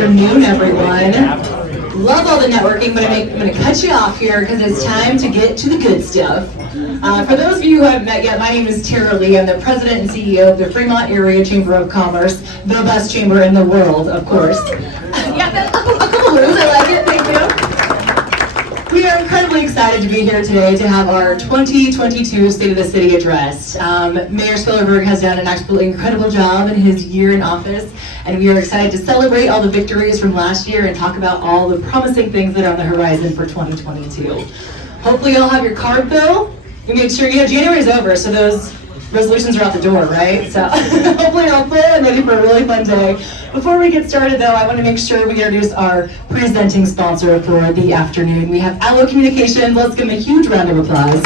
afternoon, everyone. Love all the networking, but I'm going to cut you off here because it's time to get to the good stuff. For those of you who haven't met yet, my name is Tara Lee. I'm the president and CEO of the Fremont Area Chamber of Commerce, the best chamber in the world, of course. Yeah, a couple words, I like it, thank you. We are incredibly excited to be here today to have our 2022 State of the City address. Mayor Spillerberg has done an absolutely incredible job in his year in office, and we are excited to celebrate all the victories from last year and talk about all the promising things that are on the horizon for 2022. Hopefully you'll have your card, Bill. We make sure, January's over, so those resolutions are out the door, right? So hopefully you're all full and ready for a really fun day. Before we get started though, I want to make sure we introduce our presenting sponsor for the afternoon. We have Allo Communications. Let's give them a huge round of applause.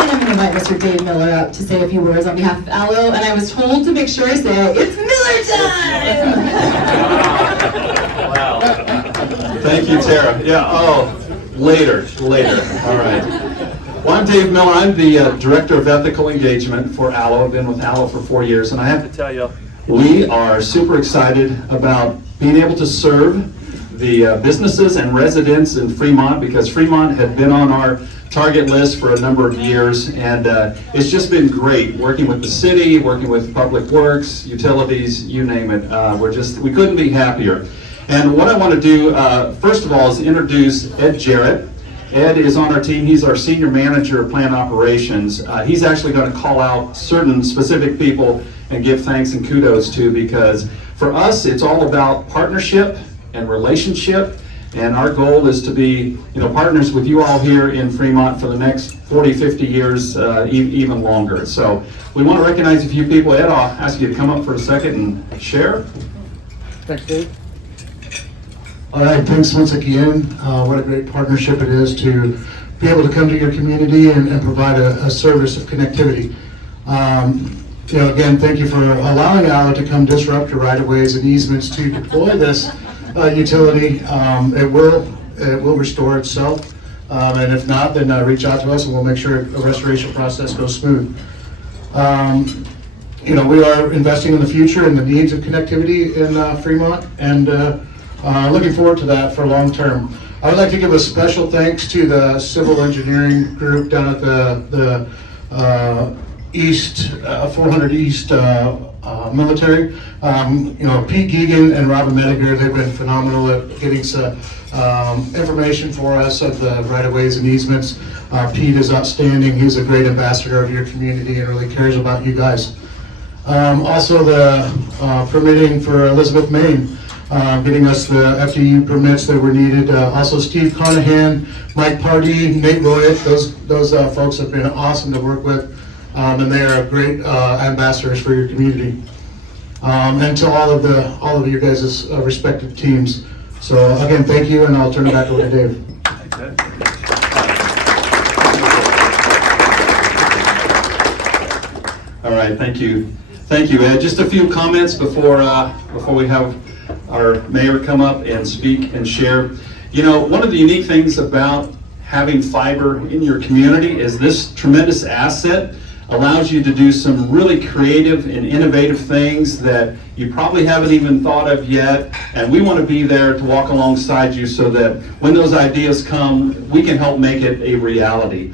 And I'm going to invite Mr. Dave Miller up to say a few words on behalf of Allo, and I was told to make sure I say, it's Miller time! Wow. Thank you, Tara. Yeah, later. All right. Well, I'm Dave Miller. I'm the Director of Ethical Engagement for Allo. I've been with Allo for 4 years, and I have to tell you, we are super excited about being able to serve the businesses and residents in Fremont, because Fremont had been on our target list for a number of years, and it's just been great working with the city, working with Public Works, utilities, you name it. We couldn't be happier. And what I want to do, first of all, is introduce Ed Jarrett. Ed is on our team. He's our Senior Manager of Plant Operations. He's actually going to call out certain specific people and give thanks and kudos to, because for us, it's all about partnership and relationship. And our goal is to be, partners with you all here in Fremont for the next 40, 50 years, even longer. So we want to recognize a few people. Ed, I'll ask you to come up for a second and share. Thanks, Dave. All right, thanks once again. What a great partnership it is to be able to come to your community and provide a service of connectivity. Again, thank you for allowing Allo to come disrupt your right-of-ways and easements to deploy this utility. It will restore itself, and if not, then reach out to us and we'll make sure the restoration process goes smooth. We are investing in the future and the needs of connectivity in Fremont, and looking forward to that for long term. I would like to give a special thanks to the civil engineering group down at the East 400 East military. Pete Geegan and Robin Mediger, they've been phenomenal at getting some information for us of the right-of-ways and easements. Pete is outstanding. He's a great ambassador of your community and really cares about you guys. Also the permitting for Elizabeth, Maine. Getting us the FDU permits that were needed. Also Steve Conahan, Mike Pardee, Nate Royett, those folks have been awesome to work with, and they are great ambassadors for your community. And to all of you guys' respective teams. So again, thank you, and I'll turn it back over to Dave. All right, thank you, Ed. Just a few comments before we have our mayor come up and speak and share. One of the unique things about having fiber in your community is this tremendous asset allows you to do some really creative and innovative things that you probably haven't even thought of yet, and we want to be there to walk alongside you so that when those ideas come, we can help make it a reality.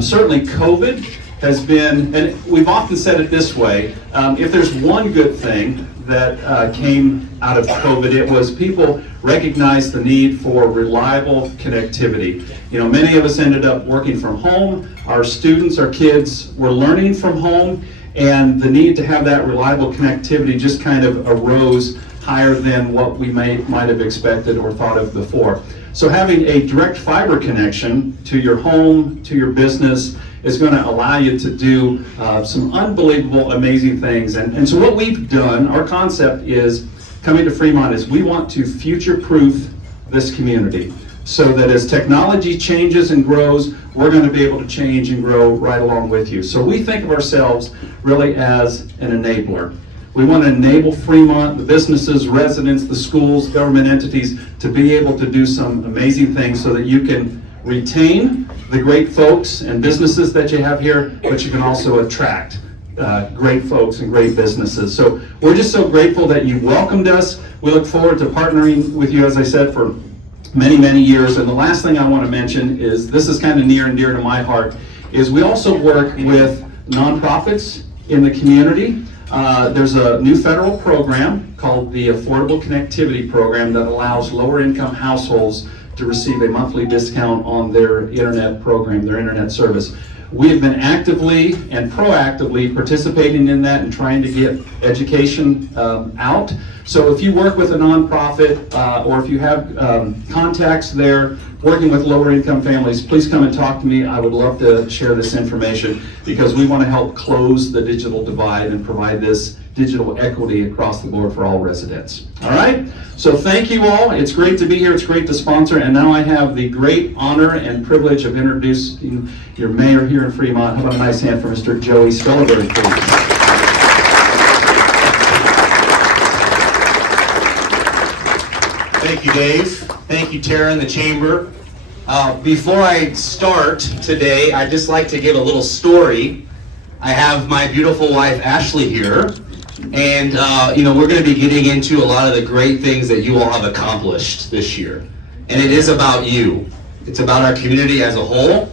Certainly COVID has been, and we've often said it this way, if there's one good thing that came out of COVID, it was people recognized the need for reliable connectivity. Many of us ended up working from home. Our students, our kids were learning from home, and the need to have that reliable connectivity just kind of arose higher than what we might have expected or thought of before. So having a direct fiber connection to your home, to your business, is going to allow you to do some unbelievable, amazing things. And so what we've done, our concept is, coming to Fremont, is we want to future-proof this community so that as technology changes and grows, we're going to be able to change and grow right along with you. So we think of ourselves really as an enabler. We want to enable Fremont, the businesses, residents, the schools, government entities, to be able to do some amazing things so that you can retain the great folks and businesses that you have here, but you can also attract great folks and great businesses. So we're just so grateful that you welcomed us. We look forward to partnering with you, as I said, for many, many years. And the last thing I want to mention is, this is kind of near and dear to my heart, is we also work with nonprofits in the community. There's a new federal program called the Affordable Connectivity Program that allows lower income households to receive a monthly discount on their internet program, their internet service. We have been actively and proactively participating in that and trying to get education out. So if you work with a nonprofit or if you have contacts there working with lower income families, please come and talk to me. I would love to share this information because we want to help close the digital divide and provide this digital equity across the board for all residents. All right? So thank you all. It's great to be here. It's great to sponsor. And now I have the great honor and privilege of introducing your mayor here in Fremont. How about a nice hand for Mr. Joey Spellerberg, please? Thank you, Dave. Thank you, Tara and the Chamber. Before I start today, I'd just like to give a little story. I have my beautiful wife, Ashley, here. And, we're going to be getting into a lot of the great things that you all have accomplished this year. And it is about you. It's about our community as a whole.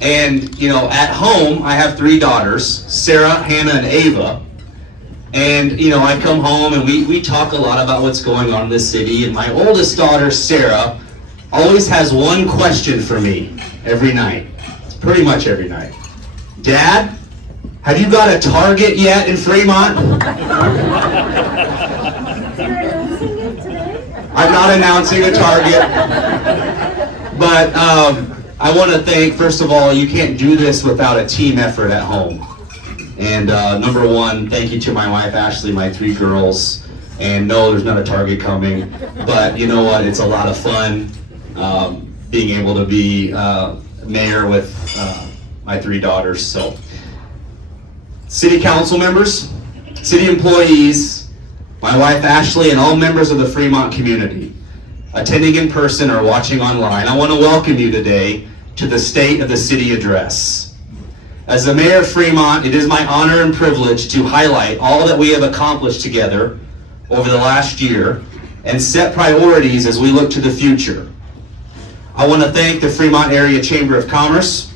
And, at home, I have 3 daughters, Sarah, Hannah, and Ava. And, I come home and we talk a lot about what's going on in this city. And my oldest daughter, Sarah, always has one question for me every night. It's pretty much every night. Dad, have you got a Target yet in Fremont? I'm not announcing a Target. But I want to thank, first of all, you can't do this without a team effort at home. And number one, thank you to my wife, Ashley, my 3 girls. And no, there's not a Target coming. But you know what? It's a lot of fun being able to be mayor with my 3 daughters. So, city council members, city employees, my wife, Ashley, and all members of the Fremont community, attending in person or watching online, I want to welcome you today to the State of the City Address. As the mayor of Fremont, it is my honor and privilege to highlight all that we have accomplished together over the last year and set priorities as we look to the future. I want to thank the Fremont Area Chamber of Commerce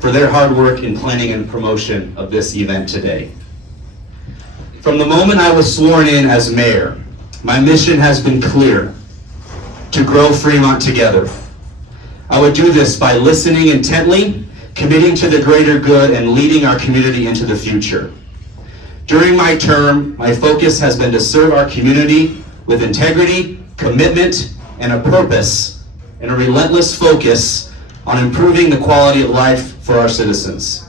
for their hard work in planning and promotion of this event today. From the moment I was sworn in as mayor, my mission has been clear: to grow Fremont together. I would do this by listening intently, committing to the greater good, and leading our community into the future. During my term, my focus has been to serve our community with integrity, commitment, and a purpose, and a relentless focus on improving the quality of life for our citizens.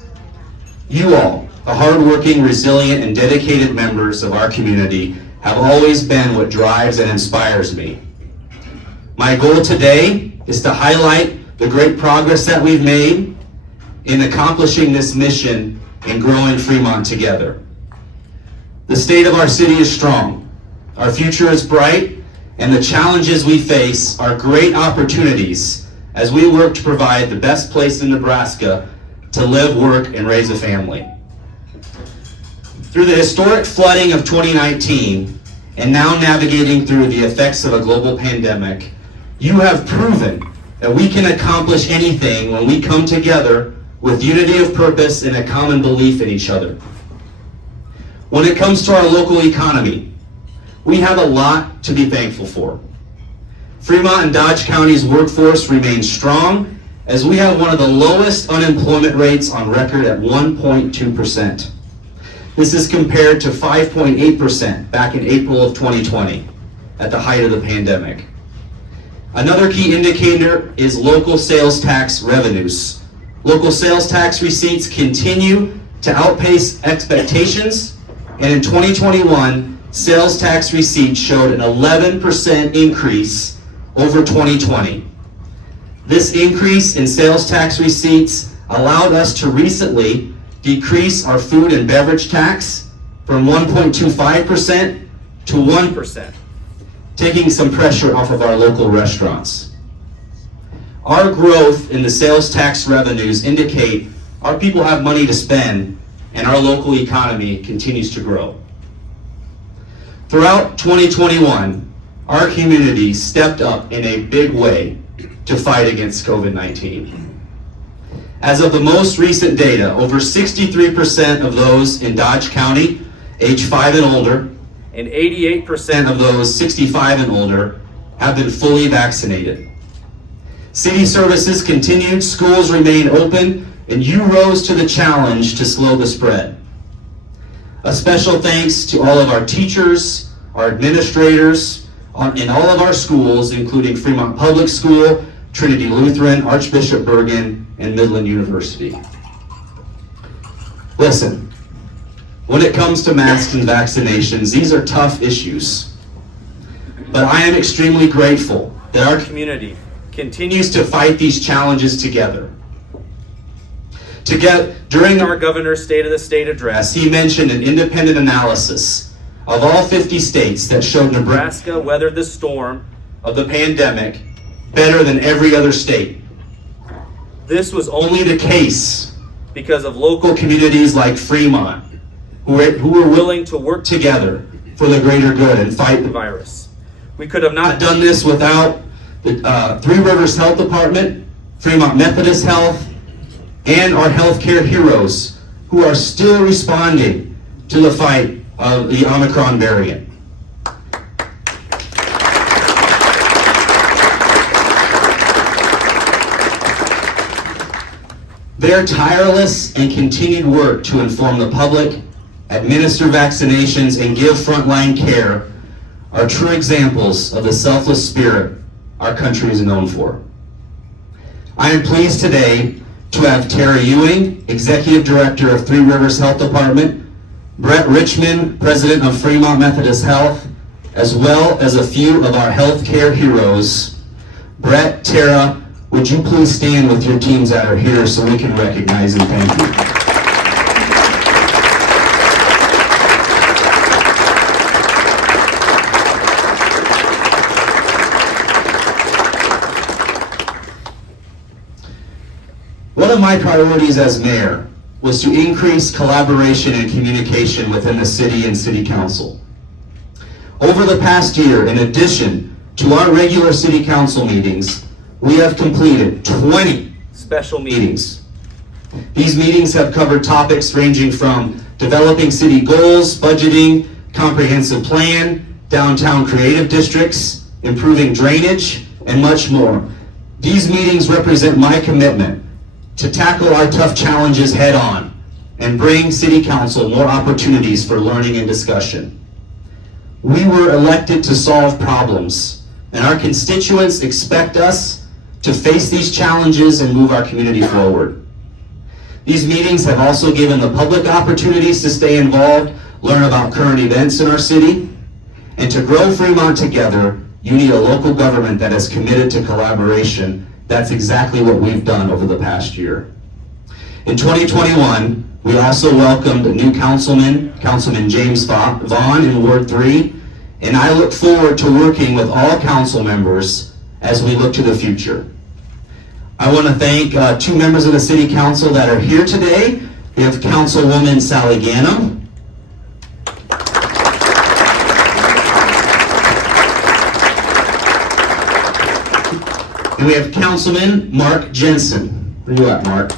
You all, the hardworking, resilient, and dedicated members of our community, have always been what drives and inspires me. My goal today is to highlight the great progress that we've made in accomplishing this mission and growing Fremont together. The state of our city is strong, our future is bright, and the challenges we face are great opportunities as we work to provide the best place in Nebraska to live, work, and raise a family. Through the historic flooding of 2019, and now navigating through the effects of a global pandemic, you have proven that we can accomplish anything when we come together with unity of purpose and a common belief in each other. When it comes to our local economy, we have a lot to be thankful for. Fremont and Dodge County's workforce remains strong as we have one of the lowest unemployment rates on record at 1.2%. This is compared to 5.8% back in April of 2020, at the height of the pandemic. Another key indicator is local sales tax revenues. Local sales tax receipts continue to outpace expectations, and in 2021, sales tax receipts showed an 11% increase over 2020. This increase in sales tax receipts allowed us to recently decrease our food and beverage tax from 1.25% to 1%, taking some pressure off of our local restaurants. Our growth in the sales tax revenues indicate our people have money to spend and our local economy continues to grow. Throughout 2021, our community stepped up in a big way to fight against COVID-19. As of the most recent data, over 63% of those in Dodge County, age 5 and older, and 88% of those 65 and older have been fully vaccinated. City services continued, schools remained open, and you rose to the challenge to slow the spread. A special thanks to all of our teachers, our administrators, in all of our schools, including Fremont Public School, Trinity Lutheran, Archbishop Bergen, and Midland University. Listen, when it comes to masks and vaccinations, these are tough issues. But I am extremely grateful that our community continues to fight these challenges together. During our governor's State of the State address, he mentioned an independent analysis of all 50 states that showed Nebraska weathered the storm of the pandemic better than every other state. This was only the case because of local communities like Fremont, who were willing to work together for the greater good and fight the virus. We could have not done this without the Three Rivers Health Department, Fremont Methodist Health, and our healthcare heroes who are still responding to the fight of the Omicron variant. Their tireless and continued work to inform the public, administer vaccinations, and give frontline care are true examples of the selfless spirit our country is known for. I am pleased today to have Tara Ewing, Executive Director of Three Rivers Health Department, Brett Richmond, President of Fremont Methodist Health, as well as a few of our healthcare heroes. Brett, Tara, would you please stand with your teams that are here so we can recognize and thank you. One of my priorities as mayor was to increase collaboration and communication within the city and city council. Over the past year, in addition to our regular city council meetings, we have completed 20 special meetings. These meetings have covered topics ranging from developing city goals, budgeting, comprehensive plan, downtown creative districts, improving drainage, and much more. These meetings represent my commitment to tackle our tough challenges head on and bring City Council more opportunities for learning and discussion. We were elected to solve problems, and our constituents expect us to face these challenges and move our community forward. These meetings have also given the public opportunities to stay involved, learn about current events in our city, and to grow Fremont together, you need a local government that is committed to collaboration. That's exactly what we've done over the past year. In 2021, we also welcomed a new Councilman James Vaughn in Ward 3, and I look forward to working with all council members as we look to the future. I want to thank two members of the City Council that are here today. We have Councilwoman Sally Gannum. And we have Councilman Mark Jensen. Where are you at, Mark?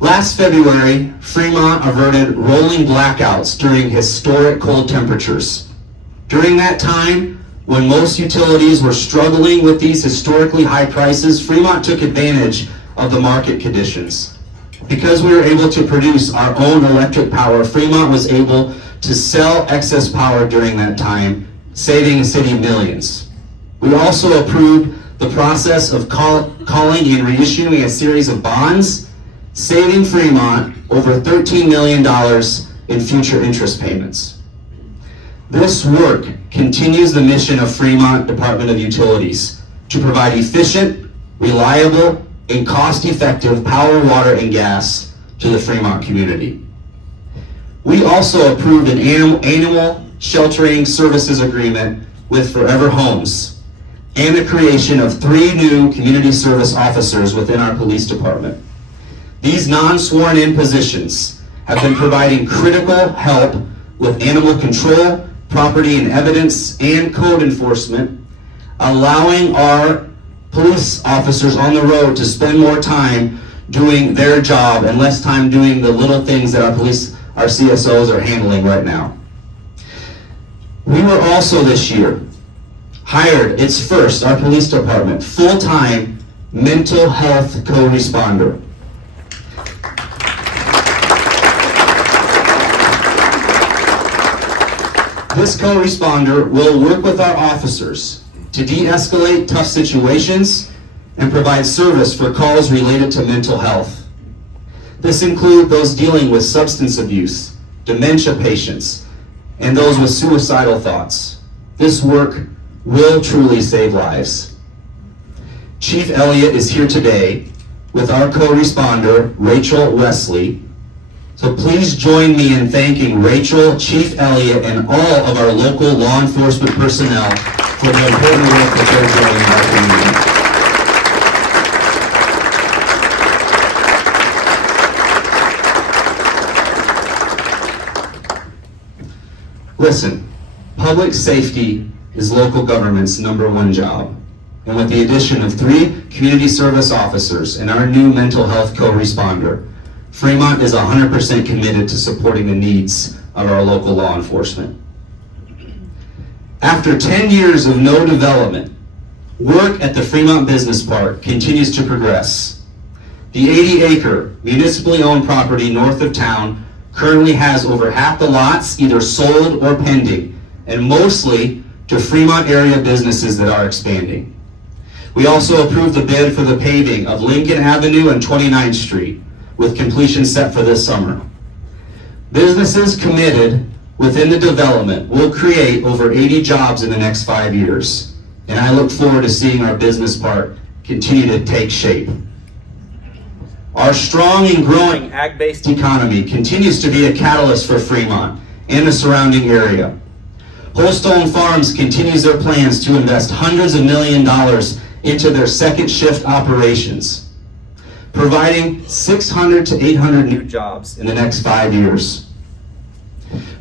Last February, Fremont averted rolling blackouts during historic cold temperatures. During that time, when most utilities were struggling with these historically high prices, Fremont took advantage of the market conditions. Because we were able to produce our own electric power, Fremont was able to sell excess power during that time, saving the city millions. We also approved the process of calling and reissuing a series of bonds, saving Fremont over $13 million in future interest payments. This work continues the mission of Fremont Department of Utilities to provide efficient, reliable, and cost-effective power, water, and gas to the Fremont community. We also approved an animal sheltering services agreement with Forever Homes. and the creation of 3 new community service officers within our police department. These non-sworn-in positions have been providing critical help with animal control, property and evidence, and code enforcement, allowing our police officers on the road to spend more time doing their job and less time doing the little things that our CSOs are handling right now. We were also this year hired our police department, full-time mental health co-responder. This co-responder will work with our officers to de-escalate tough situations and provide service for calls related to mental health. This includes those dealing with substance abuse, dementia patients, and those with suicidal thoughts. This work will truly save lives. Chief Elliott is here today with our co-responder, Rachel Wesley. So please join me in thanking Rachel, Chief Elliott, and all of our local law enforcement personnel for the important work that they're doing in our community. Listen, public safety is local government's #1 job. And with the addition of 3 community service officers and our new mental health co-responder, Fremont is 100% committed to supporting the needs of our local law enforcement. After 10 years of no development, work at the Fremont Business Park continues to progress. The 80-acre municipally owned property north of town currently has over half the lots either sold or pending, and mostly to Fremont area businesses that are expanding. We also approved the bid for the paving of Lincoln Avenue and 29th Street, with completion set for this summer. Businesses committed within the development will create over 80 jobs in the next 5 years, and I look forward to seeing our business park continue to take shape. Our strong and growing ag-based economy continues to be a catalyst for Fremont and the surrounding area. Holstone Farms continues their plans to invest hundreds of millions of dollars into their second shift operations, providing 600 to 800 new jobs in the next 5 years.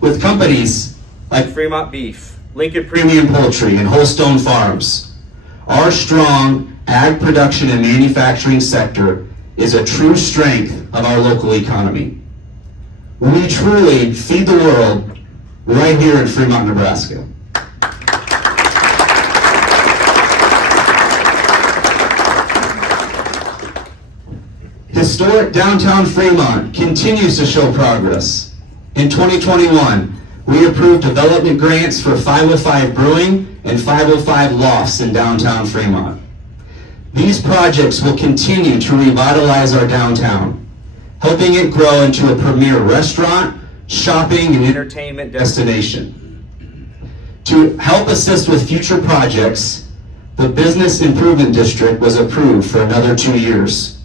With companies like Fremont Beef, Lincoln Premium Poultry, and Holstone Farms, our strong ag production and manufacturing sector is a true strength of our local economy. We truly feed the world right here in Fremont, Nebraska. Historic downtown Fremont continues to show progress. In 2021, we approved development grants for 505 Brewing and 505 Lofts in downtown Fremont. These projects will continue to revitalize our downtown, helping it grow into a premier restaurant, shopping, and entertainment destination. To help assist with future projects, the Business Improvement District was approved for another 2 years.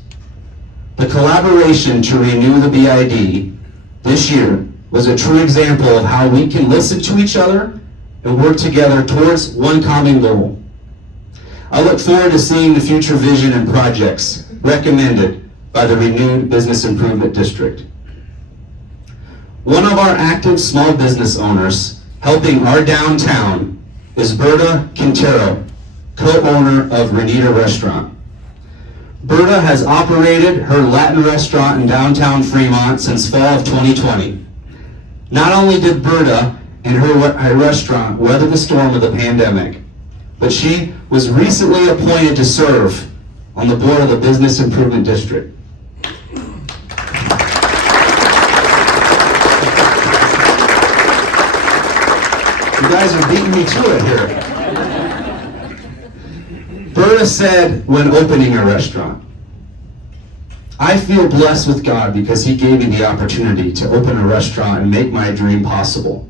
The collaboration to renew the BID this year was a true example of how we can listen to each other and work together towards one common goal. I look forward to seeing the future vision and projects recommended by the renewed Business Improvement District. One of our active small business owners helping our downtown is Berta Quintero, co-owner of Renovated Restaurant. Berta has operated her Latin restaurant in downtown Fremont since fall of 2020. Not only did Berta and her restaurant weather the storm of the pandemic, but she was recently appointed to serve on the board of the Business Improvement District. You guys are beating me to it here. Berta said when opening her restaurant, "I feel blessed with God because He gave me the opportunity to open a restaurant and make my dream possible."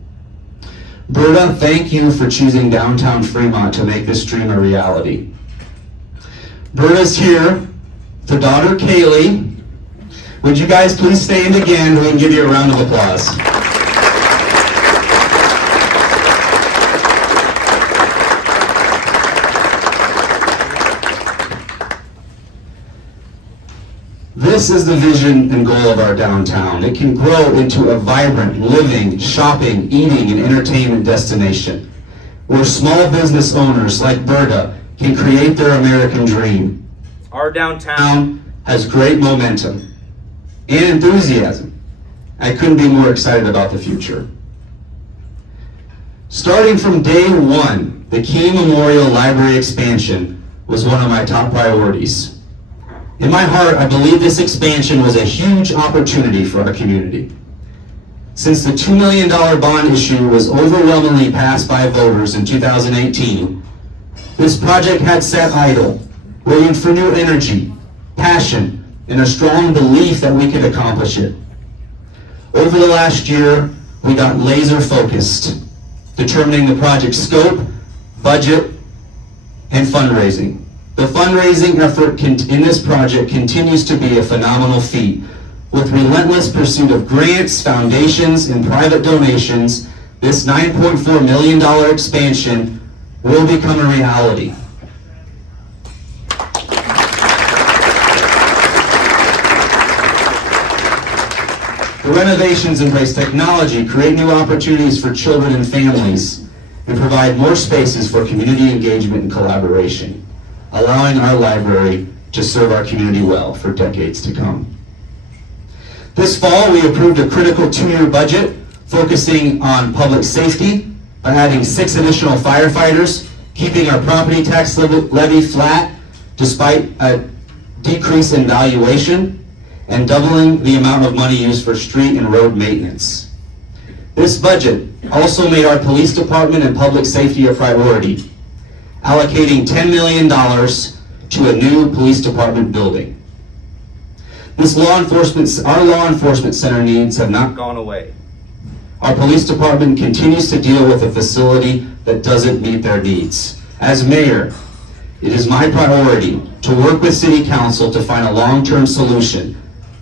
Berta, thank you for choosing downtown Fremont to make this dream a reality. Berta's here, her daughter Kaylee. Would you guys please stand again? We can give you a round of applause. This is the vision and goal of our downtown. It can grow into a vibrant, living, shopping, eating, and entertainment destination, where small business owners like Berta can create their American dream. Our downtown has great momentum and enthusiasm. I couldn't be more excited about the future. Starting from day one, the Key Memorial Library expansion was one of my top priorities. In my heart, I believe this expansion was a huge opportunity for our community. Since the $2 million bond issue was overwhelmingly passed by voters in 2018, this project had sat idle, waiting for new energy, passion, and a strong belief that we could accomplish it. Over the last year, we got laser focused, determining the project's scope, budget, and fundraising. The fundraising effort in this project continues to be a phenomenal feat. With relentless pursuit of grants, foundations, and private donations, this $9.4 million expansion will become a reality. The renovations embrace technology, create new opportunities for children and families, and provide more spaces for community engagement and collaboration, allowing our library to serve our community well for decades to come. This fall, we approved a critical 2-year budget focusing on public safety by adding 6 additional firefighters, keeping our property tax levy flat despite a decrease in valuation, and doubling the amount of money used for street and road maintenance. This budget also made our police department and public safety a priority, allocating $10 million to a new police department building. Our law enforcement center needs have not gone away. Our police department continues to deal with a facility that doesn't meet their needs. As mayor, it is my priority to work with City Council to find a long-term solution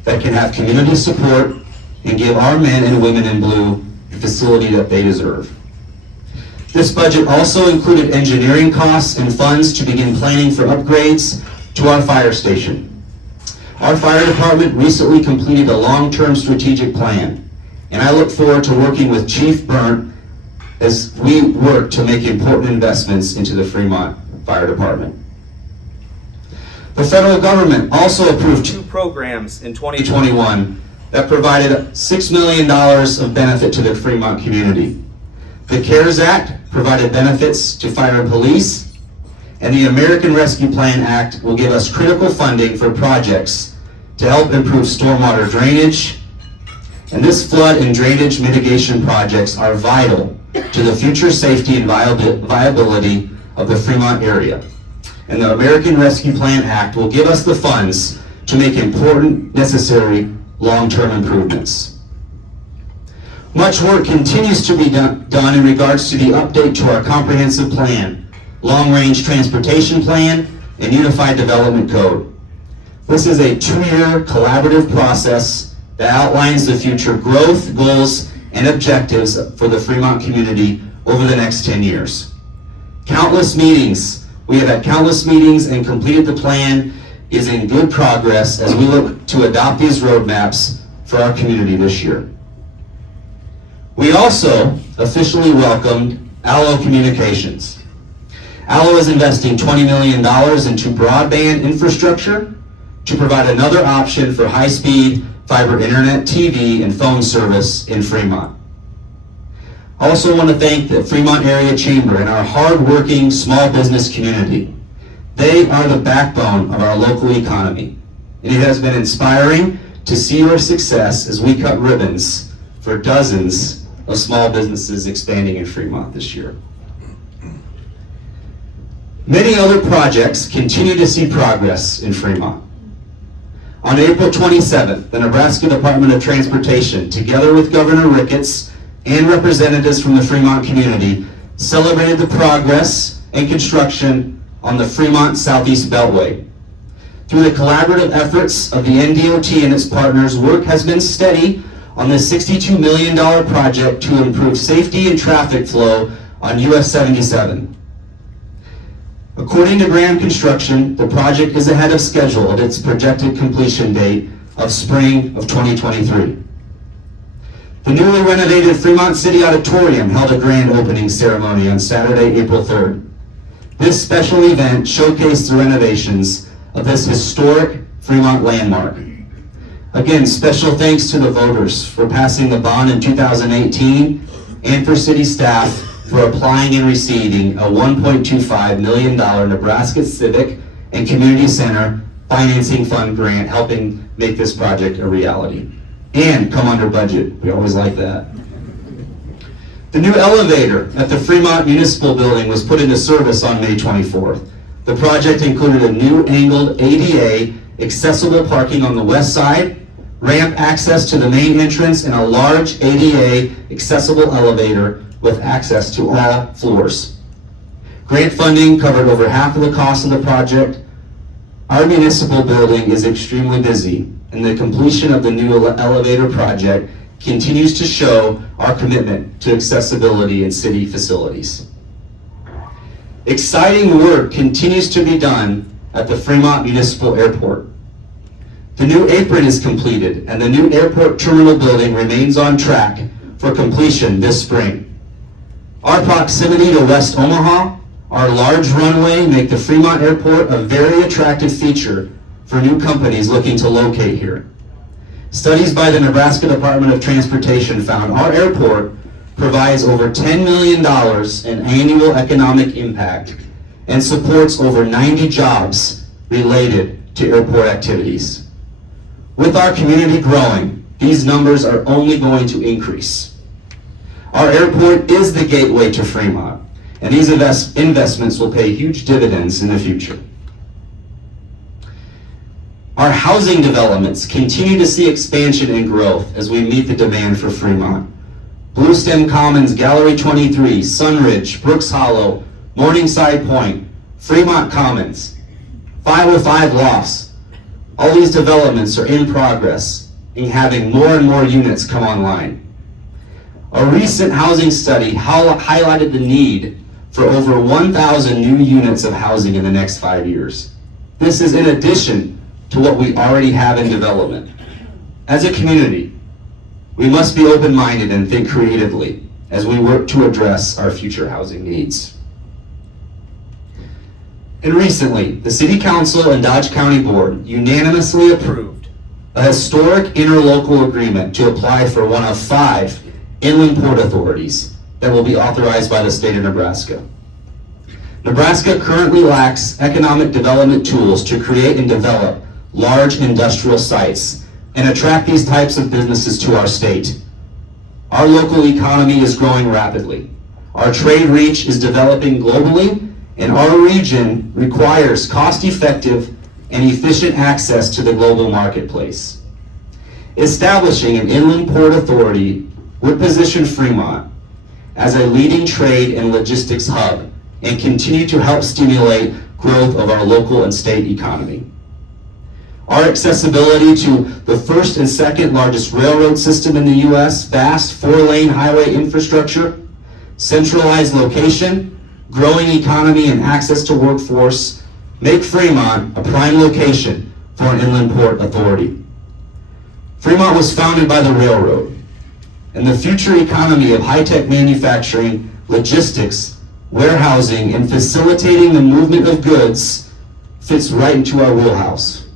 that can have community support and give our men and women in blue the facility that they deserve. This budget also included engineering costs and funds to begin planning for upgrades to our fire station. Our fire department recently completed a long-term strategic plan, and I look forward to working with Chief Burnt as we work to make important investments into the Fremont Fire Department. The federal government also approved 2 programs in 2021 that provided $6 million of benefit to the Fremont community. The CARES Act provided benefits to fire and police, and the American Rescue Plan Act will give us critical funding for projects to help improve stormwater drainage. And this flood and drainage mitigation projects are vital to the future safety and viability of the Fremont area. And the American Rescue Plan Act will give us the funds to make important, necessary, long-term improvements. Much work continues to be done in regards to the update to our comprehensive plan, long-range transportation plan, and unified development code. This is a 2-year collaborative process that outlines the future growth, goals, and objectives for the Fremont community over the next 10 years. We have had countless meetings and completed the plan is in good progress as we look to adopt these roadmaps for our community this year. We also officially welcomed Allo Communications. Allo is investing $20 million into broadband infrastructure to provide another option for high-speed fiber internet, TV, and phone service in Fremont. I also want to thank the Fremont Area Chamber and our hard-working small business community. They are the backbone of our local economy, and it has been inspiring to see your success as we cut ribbons for dozens of small businesses expanding in Fremont this year. Many other projects continue to see progress in Fremont. On April 27th, the Nebraska Department of Transportation, together with Governor Ricketts and representatives from the Fremont community, celebrated the progress and construction on the Fremont Southeast Beltway. Through the collaborative efforts of the NDOT and its partners, work has been steady on this $62 million project to improve safety and traffic flow on US 77. According to Graham Construction, the project is ahead of schedule at its projected completion date of spring of 2023. The newly renovated Fremont City Auditorium held a grand opening ceremony on Saturday, April 3rd. This special event showcased the renovations of this historic Fremont landmark. Again, special thanks to the voters for passing the bond in 2018 and for city staff for applying and receiving a $1.25 million Nebraska Civic and Community Center Financing Fund grant, helping make this project a reality. And come under budget. We always like that. The new elevator at the Fremont Municipal building was put into service on May 24th. The project included a new angled ADA accessible parking on the west side, ramp access to the main entrance, and a large ADA accessible elevator with access to all floors. Grant funding covered over half of the cost of the project. Our municipal building is extremely busy, and the completion of the new elevator project continues to show our commitment to accessibility in city facilities. Exciting work continues to be done at the Fremont Municipal Airport. The new apron is completed, and the new airport terminal building remains on track for completion this spring. Our proximity to West Omaha, our large runway, make the Fremont Airport a very attractive feature for new companies looking to locate here. Studies by the Nebraska Department of Transportation found our airport provides over $10 million in annual economic impact and supports over 90 jobs related to airport activities. With our community growing, these numbers are only going to increase. Our airport is the gateway to Fremont, and these investments will pay huge dividends in the future. Our housing developments continue to see expansion and growth as we meet the demand for Fremont. Bluestem Commons, Gallery 23, Sunridge, Brooks Hollow, Morningside Point, Fremont Commons, 505 Lofts. All these developments are in progress and having more and more units come online. A recent housing study highlighted the need for over 1,000 new units of housing in the next 5 years. This is in addition to what we already have in development. As a community, we must be open-minded and think creatively as we work to address our future housing needs. And recently, the City Council and Dodge County Board unanimously approved a historic interlocal agreement to apply for one of 5 inland port authorities that will be authorized by the state of Nebraska. Nebraska currently lacks economic development tools to create and develop large industrial sites and attract these types of businesses to our state. Our local economy is growing rapidly. Our trade reach is developing globally, and our region requires cost-effective and efficient access to the global marketplace. Establishing an inland port authority would position Fremont as a leading trade and logistics hub and continue to help stimulate growth of our local and state economy. Our accessibility to the first and second largest railroad system in the U.S., vast 4-lane highway infrastructure, centralized location, growing economy, and access to workforce make Fremont a prime location for an inland port authority. Fremont was founded by the railroad, and the future economy of high-tech manufacturing, logistics, warehousing, and facilitating the movement of goods fits right into our wheelhouse.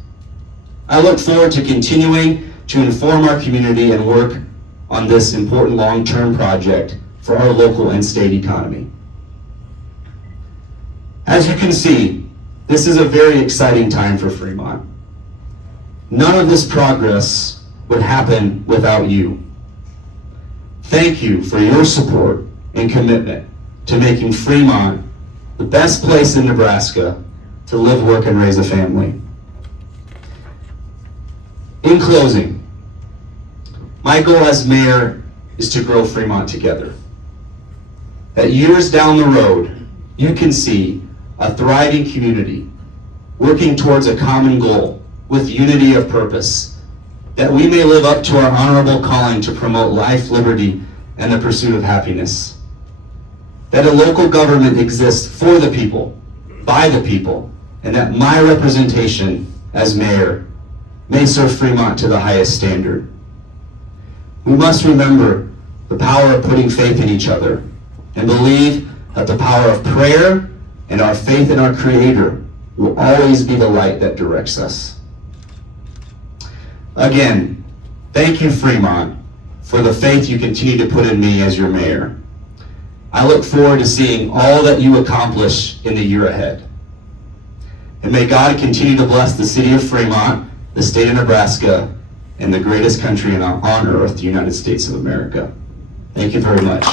I look forward to continuing to inform our community and work on this important long-term project for our local and state economy. As you can see, this is a very exciting time for Fremont. None of this progress would happen without you. Thank you for your support and commitment to making Fremont the best place in Nebraska to live, work, and raise a family. In closing, my goal as mayor is to grow Fremont together. That years down the road, you can see a thriving community working towards a common goal with unity of purpose, that we may live up to our honorable calling to promote life, liberty, and the pursuit of happiness. That a local government exists for the people, by the people, and that my representation as mayor may serve Fremont to the highest standard. We must remember the power of putting faith in each other and believe that the power of prayer and our faith in our Creator will always be the light that directs us. Again, thank you, Fremont, for the faith you continue to put in me as your mayor. I look forward to seeing all that you accomplish in the year ahead. And may God continue to bless the city of Fremont, the state of Nebraska, and the greatest country on earth, the United States of America. Thank you very much.